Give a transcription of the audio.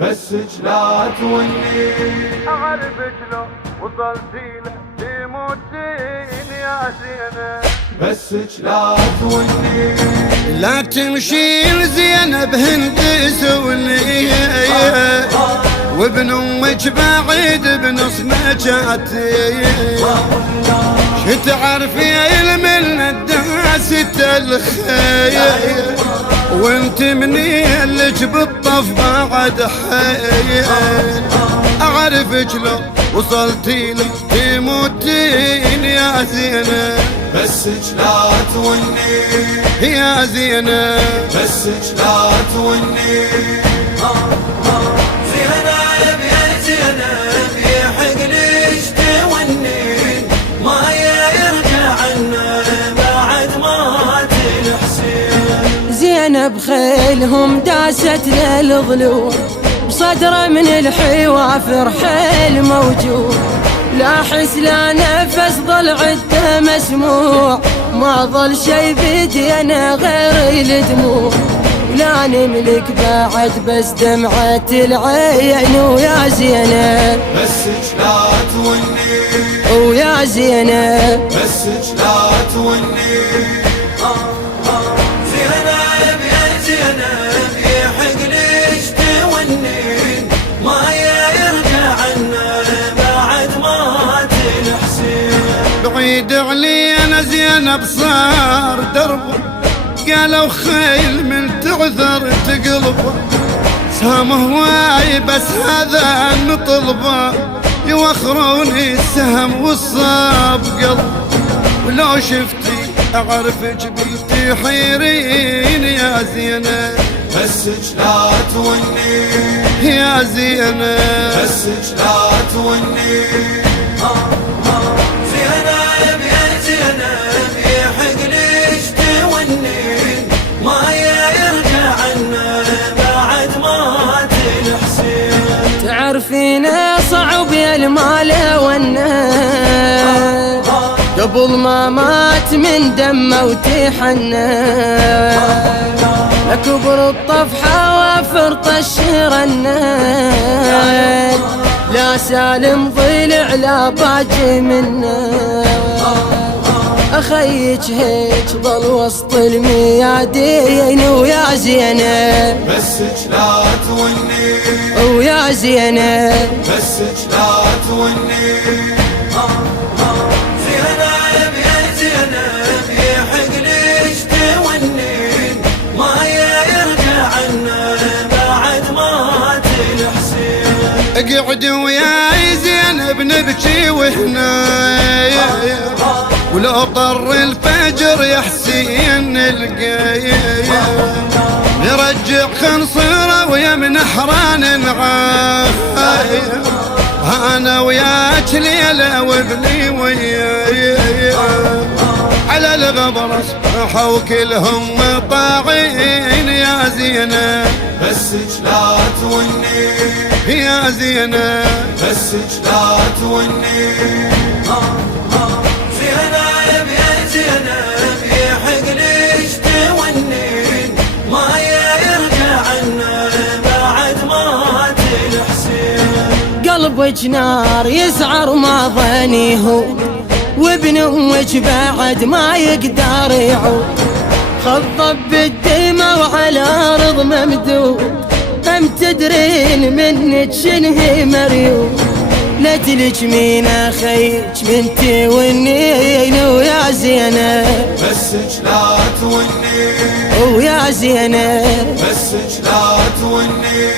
بس لا توني. أعرفك لو وصلتي له تموتين يا زينب. بس لا توني. لا تمشي زينب هندسوني وابن امك بعيد بنص مجاتي. شتعرفي من الداسة الخير وانت مني لك بالطف بعد حي. اعرفك لو وصلتي له تموتين يا زينب. بس لا توني يا زينب. بس لا توني. زينب يا زينب يحق ليش توني ما يرجع عنا بعد ما الحسين. زينب خيلهم داست للظلوم بصدره من الحوافر حيل موجود. لا حس لا نفس ضل عده مسموع ما ظل شي بيدينا غير الدموع. لا نملك بعد بس دمعة العين ويا زينب. بس لا توني. ويا زينب. بس لا توني. زينب يا زينب يحق ليش توني ما يرجع عنا بعد ما الحسين. بعيد علينا زينب صار دربه قالوا خيل من تعذر تقلبه. سام هواي بس هذا نطلبه يوخروني السهم والصاب قلب. ولو شفتي اعرفك بنتي حيرين يا زينب. بس لا توني. يا زينب. بس لا توني. زينب يا زينب يحق ليش توني ما يرجع عنا بعد ما الحسين. تعرفين صعب يا المال والناس قبل ما مات من دمه وتحنى. لكبر الطفحة وفرط الشرنات لا سالم ضلع لا باجي منه. أخيك هيك ظل وسط الميادين ويا زينب. بس لا توني. ويا زينب. بس لا توني. زينب يا زينب يحق ليش توني ما يرجع عنا بعد ما الحسين. اقعد وياي زينب نبكي وهنا ولو طر الفجر يا حسين نلقى نرجع خنصره ويم نحران نعاي. انا وياك ليله وابني وياي على الغبر اصبحوا وكلهم طاعين يا زينب. بس لا توني. يا زينب. بس لا توني. زينب يا زينب يحق ليش توني ما يرجع عنا بعد ما الحسين. قلبك نار يسعر ما ظنيه وابن امك بعد ما يقدر يعود. خضب بالدمى وعلى ارض ممدود هم تدرين منك شنهي مريود. لجلك مين اخيك من تونين ويا زينب. بس لا توني. ويا زينب. بس لا توني.